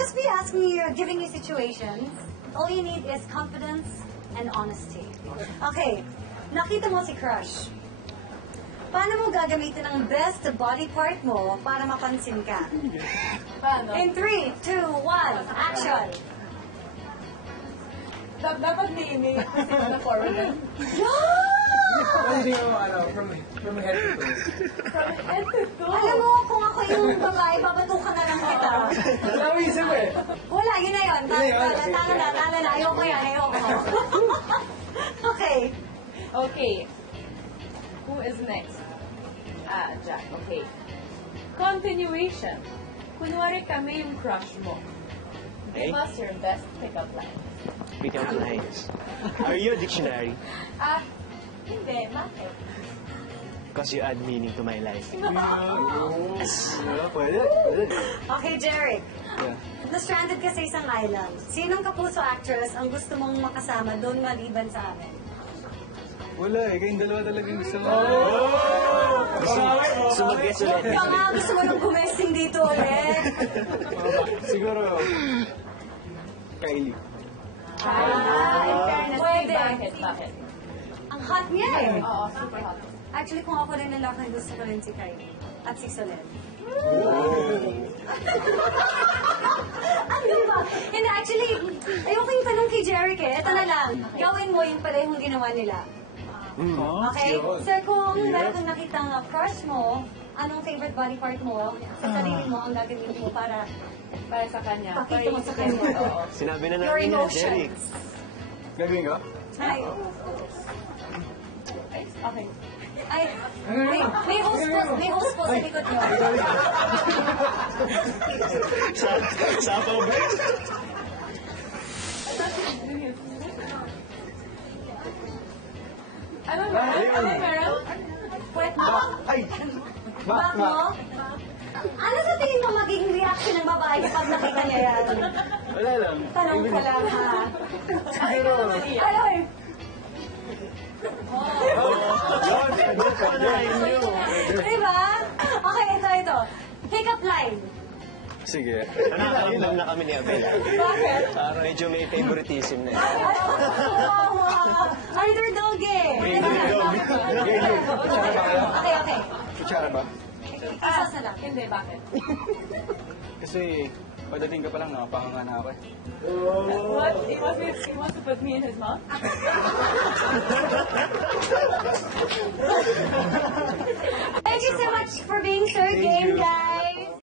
just be asking you, giving you situations. All you need is confidence and honesty. Okay, nakita mo si crush. Paano mo gagamitin ang best body part mo para mapansin ka? Paano? In 3, 2, 1, action! Dapat may position na forward na. Hindi mo, from head to toe. From head to toe. Alam mo, kung ako yung babae, babatukan na lang kita. Nawisip eh. Wala, yun na yun. Tala na. Ayoko yan, ayoko. Okay. Okay. Who is next? Jack. Okay. Continuation. Kunwari kami yung crush mo. Give us your best pickup line. Pick-up lines. Are you a dictionary? Hindi. Bakit? Because you add meaning to my life. Pwede. Okay, Jeric. Yeah. Na-stranded ka sa isang island. Sinong kapuso actress ang gusto mong makasama doon maliban sa amin? Wala eh, kayong dalawa talagang gusto mo. Sumagets ulit. Ikaw nga, gusto mo nang gumesting dito ulit. Siguro, Kylie. In fairness, Pwede. Bakit? Ang hot niya eh. Oo, super hot. Actually, kung ako rin lalaki, gusto ko rin si Kylie. At si Solen. Ano ba? Hindi, actually, ayoko yung tanong kay Jeric eh. Ito na lang. Gawin mo yung parehong ginawa nila. Okay? Sir, kung meron kang nakitang crush mo, anong favorite body part mo, sa sarili mo, ang gagawin mo para Sa kanya. pakita mo sa kanya. Oo. Sinabi na Your namin yan, Derek. emotions. Gagawin ko? Ay, Okay. ay, may host po sa likod niyo. Sa pobre. Ano meron? Pwet mo? Ay! Back mo? Ano sa tingin mo magiging reaction ng babae kapag nakita niya yan? Wala lang. Tanong ko lang ha. Siguro, Ay, diba? Okay, ito. Pick up line. sige. Nakakabang na kami ni Abel. Bakit? Medyo may favoritism na. Underdog eh. Okay. Kutsara ba? Isas na lang. Hindi, bakit? Kasi, padating ka pa lang, nakapanganga na ako eh. What? He wants to put me in his mouth? Thank you so much for being so game, guys.